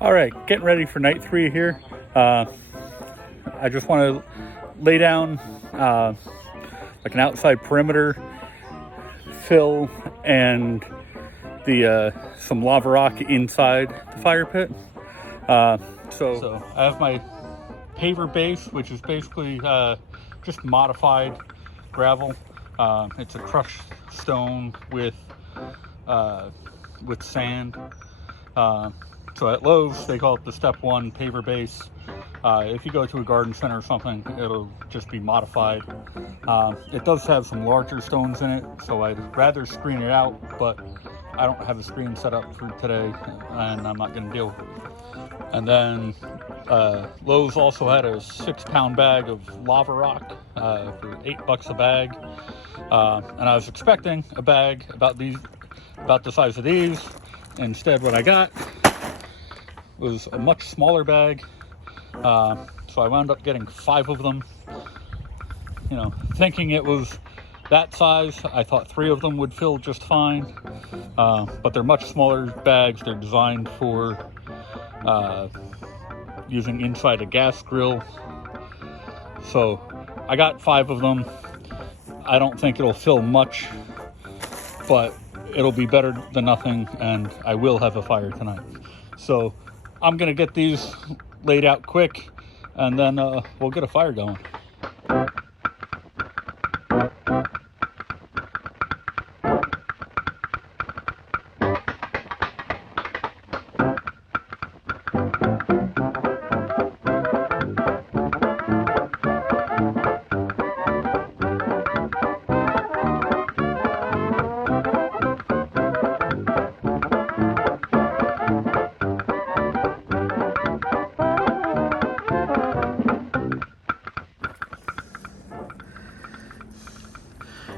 All right, getting ready for night 3 here. I just want to lay down like an outside perimeter fill and the some lava rock inside the fire pit. So I have my paver base, which is basically just modified gravel. It's a crushed stone with sand. So at Lowe's, they call it the step 1 paver base. If you go to a garden center or something, it'll just be modified. It does have some larger stones in it, so I'd rather screen it out, but I don't have a screen set up for today, and I'm not going to deal with it. And then Lowe's also had a 6-pound bag of lava rock for $8 a bag. And I was expecting a bag about the size of these. Instead, what I got was a much smaller bag. So I wound up getting 5 of them. You know, thinking it was that size, I thought 3 of them would fill just fine. But they're much smaller bags. They're designed for using inside a gas grill. So I got 5 of them. I don't think it'll fill much, but it'll be better than nothing, and I will have a fire tonight. So I'm gonna get these laid out quick, and then we'll get a fire going.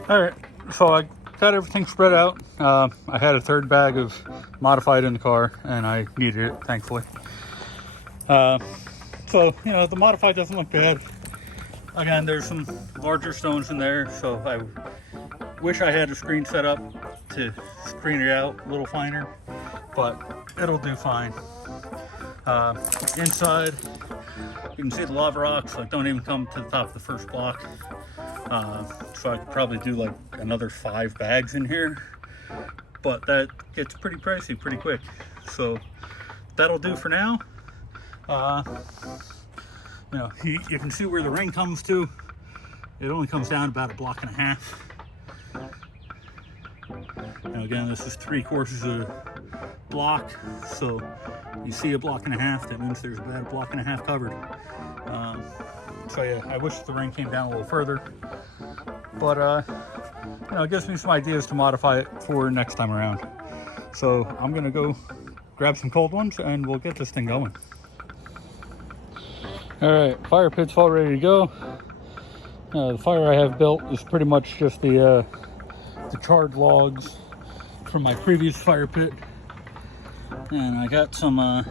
All right, so I got everything spread out. I had a 3rd bag of modified in the car, and I needed it, thankfully. So, you know, the modified doesn't look bad. Again, there's some larger stones in there, so I wish I had a screen set up to screen it out a little finer, but it'll do fine. Inside, you can see the lava rocks like don't even come to the top of the first block. So I could probably do like another 5 bags in here, but that gets pretty pricey pretty quick. So that'll do for now. You know, you can see where the ring comes to. It only comes down about 1.5 blocks. Now again, this is 3/4 of a block, so you see 1.5 blocks, that means there's about 1.5 blocks covered. So yeah, I wish the ring came down a little further, but you know, it gives me some ideas to modify it for next time around. So I'm gonna go grab some cold ones and we'll get this thing going. All right, fire pit's all ready to go. The fire I have built is pretty much just the charred logs from my previous fire pit, and I got some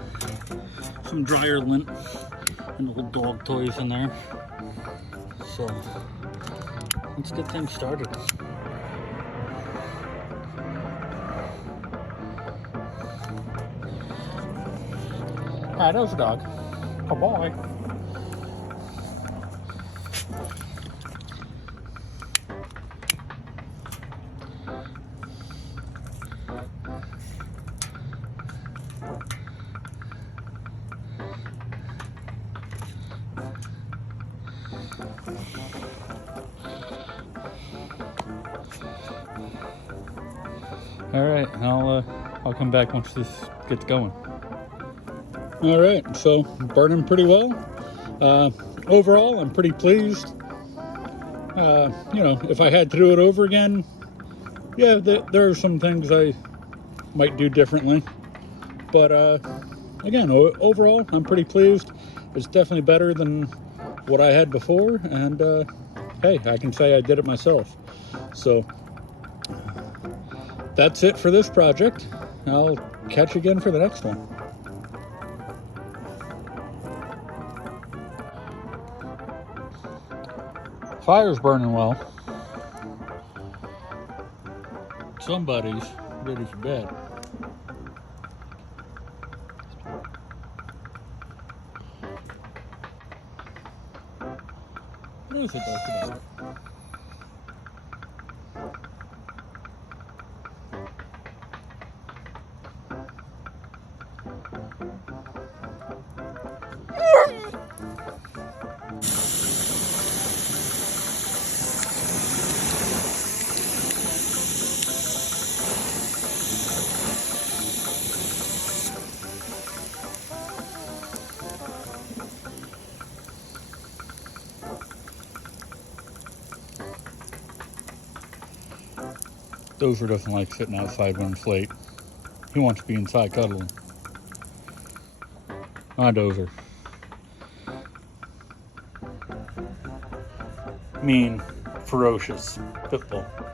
dryer lint and little dog toys in there. So let's get things started. Hi, Dozer Dog. Good boy. All right, I'll come back once this gets going. All right, so burning pretty well. Overall, I'm pretty pleased. You know, if I had to do it over again, yeah, there are some things I might do differently. But again, overall, I'm pretty pleased. It's definitely better than what I had before, and hey, I can say I did it myself. So that's it for this project. I'll catch you again for the next one. Fire's burning well. Somebody's ready for bed. is it, Dozer Dog? Dozer doesn't like sitting outside when it's late. He wants to be inside cuddling. Hi, Dozer. Mean, ferocious, pitbull.